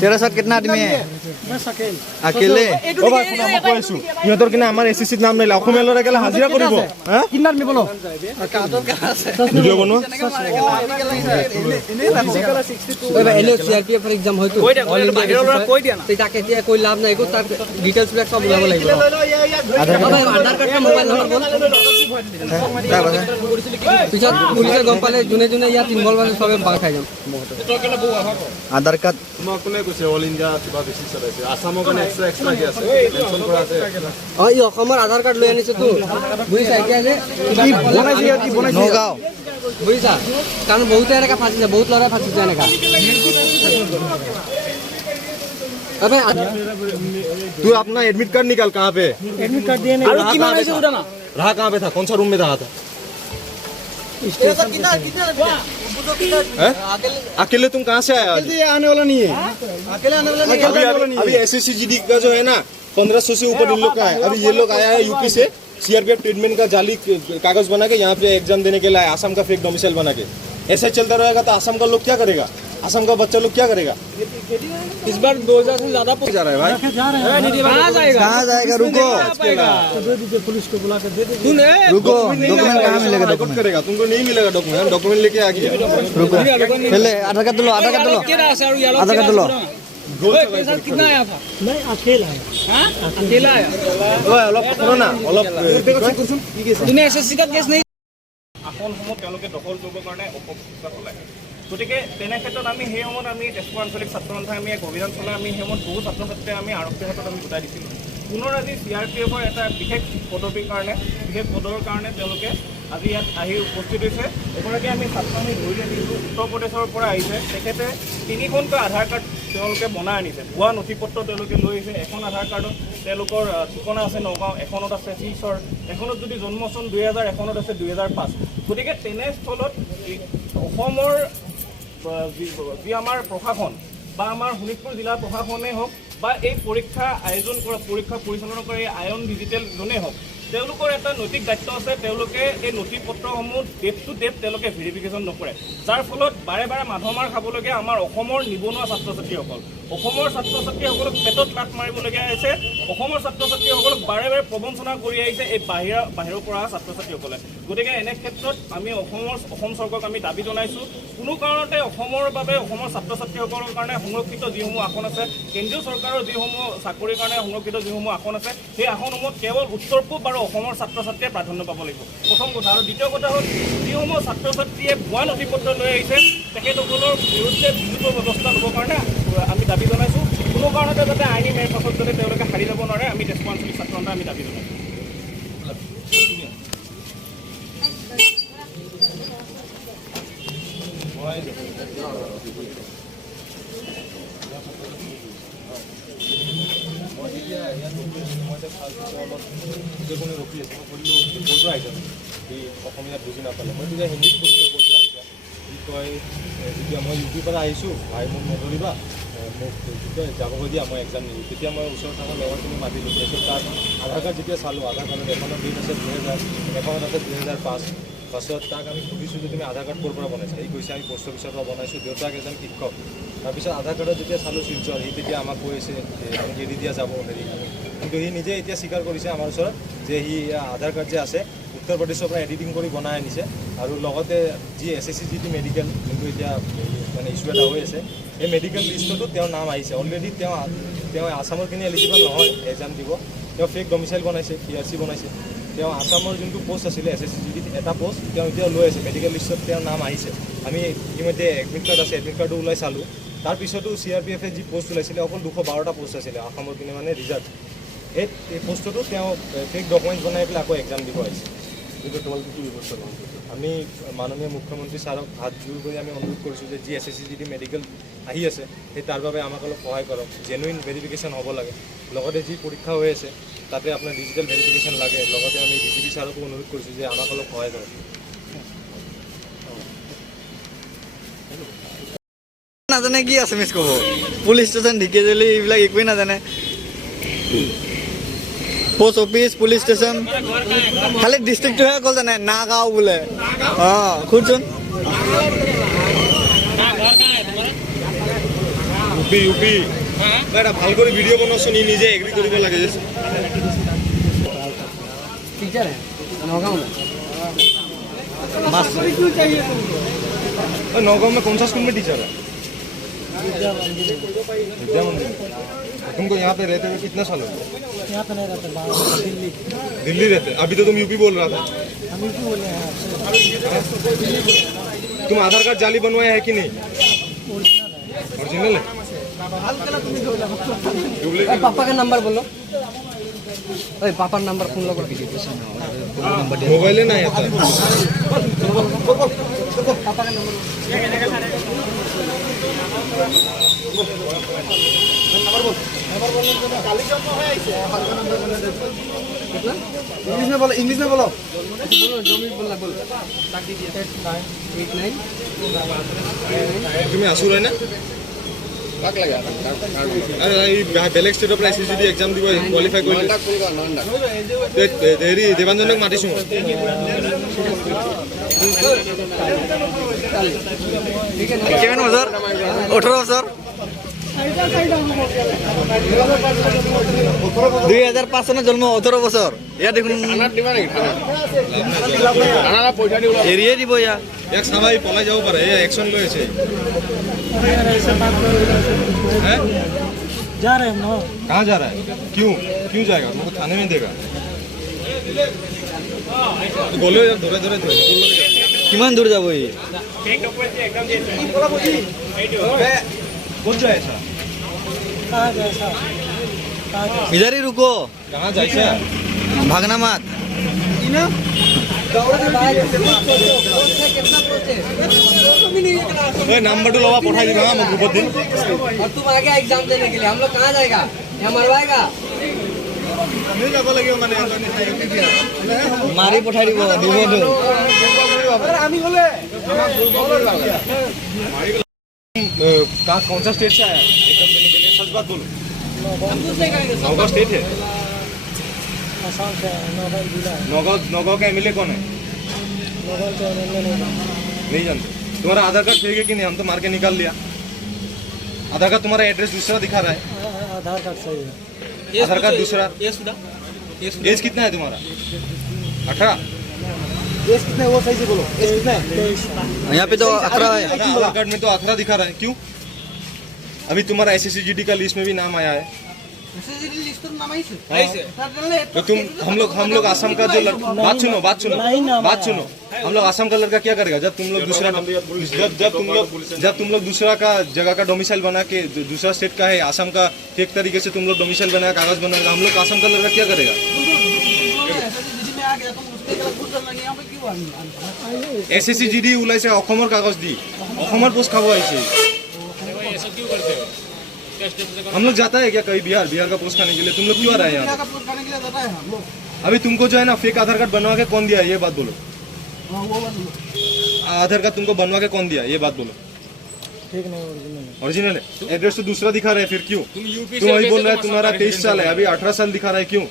तेरा साथ कितना आदमी है? अकेले ইহঁতৰ কিনা আমাৰ এসএসসিত নাম নাইলা অসমীয়া ল'ৰা গেলা হাজিৰা কৰিব কিমান আদমি বলো ভিডিঅ' বনোৱা এনে সিআৰপিএফ এৰ एग्जाम হয়তো বাহিৰৰ ল'ৰা কৈ দিয়া না তাকে এতিয়া কৈ লাভ নাই গো তাৰ ডিটেইলছ বিলাক সব ওলাব লাগিব আধাৰ কাৰ্ড মোবাইল নম্বৰ বল পিছত পুলিচে গম পালে যোনে যোনে ইয়াত ইনভলভ আছে সবে বাং খাই যাম आधार कार्ड তোমাক কোনে কৈছে অল ইণ্ডিয়া কিবা বেছি চলাইছে আসামৰ কাৰণে এক্সট্ৰা কি আছে মেনশন কৰা আছে এই অসমৰ আধাৰ কাৰ্ড লৈ আনিছে তো বুজিছা এতিয়া যে नौगांव বুজিছা কাৰণ বহুতে এনেকা ফাঁচিছে বহুত ল'ৰা ফাঁচিছে এনেকা अबे तू अपना एडमिट कार्ड निकाल कहाँ पे एडमिट कार्ड दिए नहीं और की मांगे से उड़ाना रहा कहाँ पे था कौन सा रूम में रहा था अकेले तुम कहाँ से आया अकेले आने वाला नहीं है अकेले आने वाला नहीं अभी एसएससीजीडी का जो है ना 1500 से ऊपर इन लोग का है अभी ये लोग आया है यूपी से सीआरपीएफ ट्रीटमेंट का जाली कागज बना के यहाँ पे एग्जाम देने के लिए आसाम का फेक डोमिसाइल बना के ऐसा चलता रहेगा तो आसाम का लोग क्या करेगा आसाम का बच्चा लोग क्या करेगा इस बार 2000 से ज्यादा जा रहा है भाई कहाँ जाएगा रुको पुलिस को बुला कर दे दे रुको डॉक्यूमेंट कहाँ मिलेगा डॉक्यूमेंट करेगा तुमको नहीं मिलेगा डॉक्यूमेंट लेके आ गया रुको पहले आधार कार्ड लो आधार कार्ड लो आधार कार्ड लो कितना आया था नहीं अकेला आया हां अकेला आया অলপ পকৰো না অলপ তুমি এসএসসি का केस नहीं আসনসমূহ তেওঁলোকে দখল কৰিবৰ কাৰণে অপপ্ৰচাৰ চলায় গতিকে তেনে ক্ষেত্ৰত আমি সেই সময়ত আমি তেজপুৰ আঞ্চলিক ছাত্ৰ সন্থাই আমি এক অভিযান চলাই আমি সেই সময়ত বহু ছাত্ৰ ছাত্ৰীয়ে আমি আৰক্ষীৰ হাতত আমি গোটাই দিছিলোঁ পুনৰ আজি CRPFৰ এটা বিশেষ পদবীৰ কাৰণে বিশেষ পদৰ কাৰণে তেওঁলোকে আজি ইয়াত আহি উপস্থিত হৈছে এগৰাকী আমি ছাত্ৰ আমি ধৰি দিছোঁ উত্তৰ প্ৰদেশৰ পৰা আহিছে তেখেতে 3খনকৈ আধাৰ কাৰ্ড তেওঁলোকে বনাই আনিছে ভুৱা নথি পত্ৰ তেওঁলোকে লৈ আহিছে এখন আধাৰ কাৰ্ডত তেওঁলোকৰ ঠিকনা আছে নগাঁও এখনত আছে শিলচৰ এখনত যদি জন্ম চন 2000 এখনত আছে 2005 গতিকে তেনেস্থলত অসমৰ যি আমাৰ প্ৰশাসন বা আমাৰ শোণিতপুৰ জিলা প্ৰশাসনে হওক বা এই পৰীক্ষা আয়োজন কৰা পৰীক্ষা পৰিচালনা কৰা এই আয়ন ডিজিটেল জোনে হওক তেওঁলোকৰ এটা নৈতিক দায়িত্ব আছে তেওঁলোকে এই নথি পত্ৰসমূহ ডেট টু ডেট তেওঁলোকে ভেৰিফিকেশ্যন নকৰে যাৰ ফলত বাৰে বাৰে মাধমাৰ খাবলগীয়া আমাৰ অসমৰ নিবনুৱা ছাত্ৰ ছাত্ৰীসকল অসমৰ ছাত্ৰ ছাত্ৰীসকলক পেটত লাট মাৰিবলগীয়া হৈছে অসমৰ ছাত্ৰ ছাত্ৰীসকলক বাৰে বাৰে প্ৰবঞ্চনা কৰি আহিছে এই বাহিৰৰ পৰা ছাত্ৰ ছাত্ৰীসকলে গতিকে এনে ক্ষেত্ৰত আমি অসম চৰকাৰক আমি দাবী জনাইছোঁ কোনো কাৰণতে অসমৰ বাবে অসমৰ ছাত্ৰ ছাত্ৰীসকলৰ কাৰণে সংৰক্ষিত যিসমূহ আসন আছে কেন্দ্ৰীয় চৰকাৰৰ যিসমূহ চাকৰিৰ কাৰণে সংৰক্ষিত যিসমূহ আসন আছে সেই আসনসমূহত কেৱল উত্তৰ পূব আৰু অসমৰ ছাত্ৰ ছাত্ৰীয়ে প্ৰাধান্য পাব লাগিব প্ৰথম কথা আৰু দ্বিতীয় কথা হ'ল যিসমূহ ছাত্ৰ ছাত্ৰীয়ে ভুৱা নথি পত্ৰ লৈ আহিছে তেখেতসকলৰ বিৰুদ্ধে বিহিত ব্যৱস্থা ল'বৰ কাৰণে আমি দাবী জনাইছোঁ কোনো কাৰণতে যাতে আইনী মেৰ পাছত যাতে তেওঁলোকে হাৰি যাব নোৱাৰে আমি তেজপুৰ আঞ্চলিক ছাত্ৰ সন্থাই আমি দাবী জনাইছোঁ কোনো ৰখি আছে মই ক'ৰ পৰা আহিছে সি অসমীয়াত বুজি নাপালে মই তেতিয়া হিন্দীত সুধিলোঁ ক'ৰ পৰা আহিছে কি কয় যেতিয়া মই ইউপিৰ পৰা আহিছোঁ ভাই মোক নধৰিবা মোক কি কয় যাব দিয়া মই এক্সাম নিদিওঁ তেতিয়া মই ওচৰত থকা লগৰখিনি মাতিলোঁ তাৰপিছত তাত আধাৰ কাৰ্ড যেতিয়া চালোঁ আধাৰ কাৰ্ডত এখনত দিন আছে 2000 এখনত আছে 2005 পাছত তাক আমি সুধিছোঁ যে তুমি আধাৰ কাৰ্ড ক'ৰ পৰা বনাইছা সি কৈছে আমি পোষ্ট অফিচৰ পৰা বনাইছোঁ দেউতাক এজন শিক্ষক তাৰপিছত আধাৰ কাৰ্ডত যেতিয়া চালোঁ শিলচৰ সি তেতিয়া আমাক কৈ আছে আমাক এৰি দিয়া যাব হেৰি কিন্তু সি নিজে এতিয়া স্বীকাৰ কৰিছে আমাৰ ওচৰত যে সি আধাৰ কাৰ্ড যে আছে উত্তৰ প্ৰদেশৰ পৰা এডিটিং কৰি বনাই আনিছে আৰু লগতে যি SSCGD মেডিকেল যোনটো এতিয়া মানে ইছ্যু এটা হৈ আছে এই মেডিকেল লিষ্টতো তেওঁৰ নাম আহিছে অলৰেডি তেওঁ আসামৰ কিনি এলিজিবল নহয় এক্সাম দিব তেওঁ ফেক ডমিচাইল বনাইছে PRC বনাইছে তেওঁ আসামৰ যোনটো পোষ্ট আছিলে SSCGD এটা পোষ্ট তেওঁ এতিয়া লৈ আছে মেডিকেল লিষ্টত তেওঁৰ নাম আহিছে আমি ইতিমধ্যে এডমিট কাৰ্ড আছে এডমিট কাৰ্ডো ওলাই চালোঁ তাৰপিছতো CRPFে যি পোষ্ট ওলাইছিলে অকল 212টা পোষ্ট আছিলে আসামৰ কিনে মানে ৰিজাল্ট এই পোষ্টতো তেওঁ ফেক ডকুমেণ্টছ বনাই পেলাই আকৌ এক্সাম দিব আহিছে কিন্তু তোমালোকে কি ব্যৱস্থা গ্ৰহণ কৰিছে আমি মাননীয় মুখ্যমন্ত্ৰী ছাৰক হাত জোৰ কৰি আমি অনুৰোধ কৰিছোঁ যে যি SSCGD মেডিকেল আহি আছে সেই তাৰ বাবে আমাক অলপ সহায় কৰক জেনুইন ভেৰিফিকেশ্যন হ'ব লাগে লগতে যি পৰীক্ষা হৈ আছে তাতে আপোনাৰ ডিজিটেল ভেৰিফিকেশ্যন লাগে লগতে আমি DGP ছাৰকো অনুৰোধ কৰিছোঁ যে আমাক অলপ সহায় কৰক নাজানে কি আছামিজ ক'ব পুলিচ ষ্টেচন ঢেকিয়াজুলি এইবিলাক একোৱেই নাজানে পোষ্ট অফিচ পুলিচ ষ্টেচন খালি ডিষ্ট্ৰিক্টটোহে অকল জানে নাগাঁও বোলে অঁ শুনচোন ইউপি এটা ভাল কৰি ভিডিঅ' বনাওচোন ই নিজে এগ্ৰি কৰিব লাগে যে टीचर है नौगांव में नौगांव में कौन सा स्कूल में टीचर है विद्या मंदिर तुमको यहाँ पे रहते हुए कितना साल हो गया यहाँ पे नहीं रहते बाहर दिल्ली दिल्ली रहते अभी तो तुम यूपी बोल रहा था हम यूपी बोले हैं तुम आधार कार्ड जाली बनवाया है कि नहीं ओरिजिनल है पापा का नंबर बोलो पापा नंबर फोन लो करके मोबाइल है ना आता पापा का नंबर इंग्लिश में बोलो बोलो जो भी बोलना बोलो 89 तुम्हें आसुर है ना বেলেগ ষ্টেটৰ পৰা SSGD এক্সাম দিব কোৱালিফাই কৰিলে হেৰি দেৱাঞ্জনক মাতিছোঁ কিমান বছৰ 18 বছৰ 2005 চনত জন্ম 18 বছৰ ইয়াত দেখোন এৰিয়ে দিব ইয়াক ইয়াক চাবাই পলাই যাব পাৰে এই একশ্যন লৈ আছে जा रहे हैं हम ना कहाँ जा रहा है क्यों जाएगा तुमको थाने में देगा बोलो यार धोरे धोरे কিমান দূৰ যাব ই कौन जाए ऐसा कहाँ गए साहब कहाँ गए इधर ही रुको कहाँ जाए भागना मत नंबर लवा पठाई दी मैं ग्रुप दिन और तुम आ गया एग्जाम देने के लिए हम लोग कहाँ जाएगा यहाँ मरवाएगा মাৰি পঠাই দিব দিবতো कौन सा स्टेट से आया एग्जाम देने के लिए सच बात बोलो नौगांव स्टेट है आसाम से नौगांव जिला है नौगांव का एमएलए कौन है नौगांव से नहीं जानते तुम्हारा आधार कार्ड ठीक है कि नहीं हम तो मार के निकाल लिया आधार कार्ड तुम्हारा एड्रेस दूसरा दिखा रहा है आधार कार्ड सही है आधार कार्ड दूसरा एज कितना है तुम्हारा 18 एज कितना है वो सही से बोलो एज कितना है यहाँ पे तो 18 है आधार कार्ड में तो 18 दिखा रहा है क्यों अभी तुम्हारा SSGD का लिस्ट में भी नाम आया है तो तुम हम लोग आसाम का जो बात सुनो हम लोग आसाम का लड़का क्या करेगा जब तुम लोग दूसरा का जगह का डोमिसाइल बना के दूसरा स्टेट का है आसाम का ठीक तरीके से तुम लोग डोमिसाइल बनाया कागज बनाएगा हम लोग आसाम का लड़का क्या करेगा SSGD ওলাইছে অসমৰ কাগজ দি অসমৰ পোষ্ট খাব আহিছে हम लोग जाता है क्या कहीं बिहार का पोस्ट खाने के लिए तुम लोग क्यों आ रहे हैं यहाँ अभी तुमको जो है ना फेक आधार कार्ड बनवा के कौन दिया ये बात बोलो आधार कार्ड तुमको बनवा के कौन दिया ये बात बोलो ठीक नहीं ओरिजिनल है एड्रेस तो दूसरा दिखा रहे हैं फिर क्यों तुम वही बोल रहे हैं तुम्हारा 23 साल है अभी 18 साल दिखा रहा है क्यों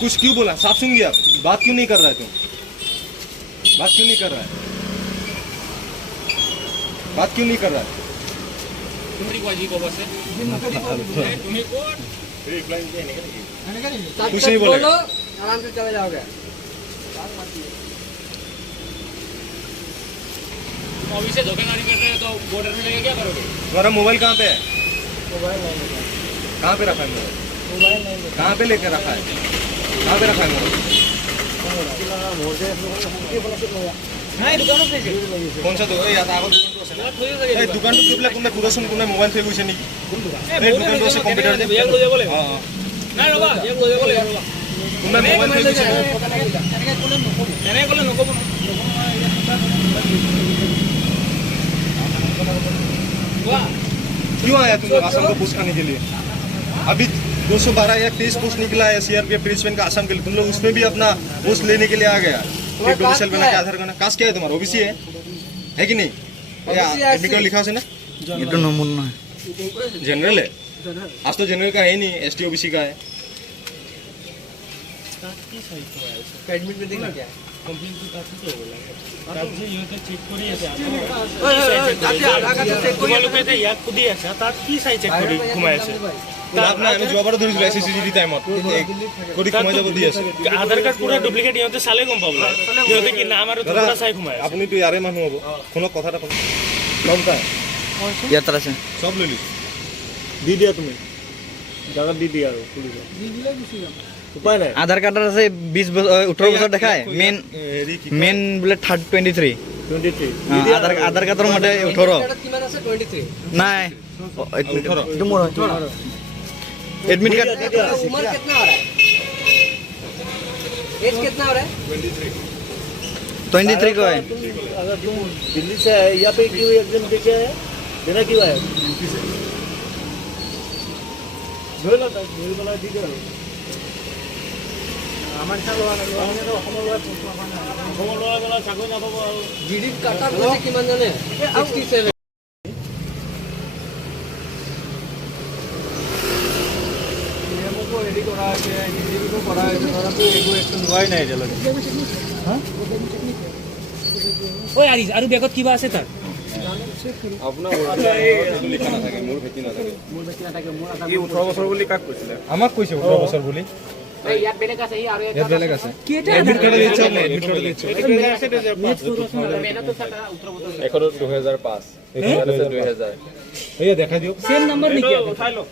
कुछ क्यों बोला साफ सुन गया बात क्यों नहीं कर रहा है तुम बात क्यों नहीं कर रहा है बात क्यों नहीं कर रहा है कुछ नहीं बोलेगा आराम से चले जाओगे ऑफिस से धोखेधड़ी कर रहे हो तो बॉर्डर में लेके क्या करोगे तुम्हारा मोबाइल कहाँ पे है मोबाइल नहीं कहाँ पे रखा है मोबाइल नहीं कहाँ पे लेके रखा है कहाँ पे रखा है मोबाइल कौन सा दुकान याद आगो दुकान तो दुकान कोने कुरासन कोने मोबाइल थৈ গৈছে নেকি এই দোকানটো আছে কম্পিউটাৰ যে ইয়াক লৈ যাব লাগিব हां নাই ৰবা ইয়াক লৈ যাব লাগিব কোনে মোবাইল থৈ গৈছে এনেকৈ ক'লে নক'ব क्यों आया तुम लोग आसाम को पोस्ट खाने के लिए अभी 212 या 23 पोस्ट निकला है CRPF पुलिसमैन का आसाम के लिए तुम लोग उसमें भी अपना पोस्ट लेने के लिए आ गया फिर डोमिसाइल बना के आधार करना कास्ट क्या है तुम्हारा ओबीसी है कि नहीं एडमिट कार्ड लिखा है ना এইটো নমুন নহয় जनरल है आज तो जनरल का है नहीं ST OBC का है एडमिट में देखना क्या है কমপ্লেইনটো তাততো হ'ব লাগে তাত যে ইহঁতে চেক কৰি আছে তাতে আধাৰ কাৰ্ডটো চেক কৰি তোমালোকে যে ইয়াক সুধি আছা তাত কি চাই চেক কৰি সোমাই আছে লাভ নাই আমি যোৱাবাৰো ধৰিছিলোঁ SCCTV টাইমত কৰি সোমাই যাব দি আছে আধাৰ কাৰ্ড পুৰা ডুপ্লিকেট ইহঁতে চালে গম পাব লাগে ইহঁতে কি নাম আৰু ঠিকনা চাই সোমাই আছে আপুনিতো ইয়াৰে মানুহ হ'ব শুনক কথা এটা শুনক গম পায় ইয়াত তাত আছে চব লৈ লৈছোঁ দি দিয়া তুমি জাগাত দি দিয়া আৰু পুলিচক উপায় নাই আধাৰ কাৰ্ডত আছে 18 বছৰ দেখায় মেইন বোলে 23 আধাৰ কাৰ্ডৰ মতে 18 কিমান আছে 23 নাই এইটো মোৰ এডমিট কাৰ্ড उम्र कितना हो रहा है एज कितना हो रहा है 23 को है अगर तुम दिल्ली से आए यहाँ पे क्यों एग्जाम देके आए देना क्यों आए ধৰি পেলাই দি দিওঁ আৰু আমাৰ অসমৰ চাকৰি নাপাব আৰু जीडी काटा पइसा किमान জানে 67 হেৰি কৰা হৈছে ইণ্টাৰভিউ কৰা হৈছে ধৰাটো একো একো লোৱাই নাই এতিয়ালৈকে ঐ আৰিছ আৰু বেগত কিবা আছে তাৰ আপোনাৰ লিখা নাথাকে মোৰ ভেটি নাথাকে ই 18 বছৰ বুলি কাক কৈছিলে আমাক কৈছে 18 বছৰ বুলি यात बेलेग আছে ই আৰু ইয়াত বেলেগ আছে কেটা এডমিট কাৰ্ডৰ ইচ্ছা নাই এডমিট কাৰ্ডৰ ইচ্ছা এখন 2005 এখন 2000 এয়া দেখাই দিয়ক সেম নাম্বাৰ নেকি উঠাই লওক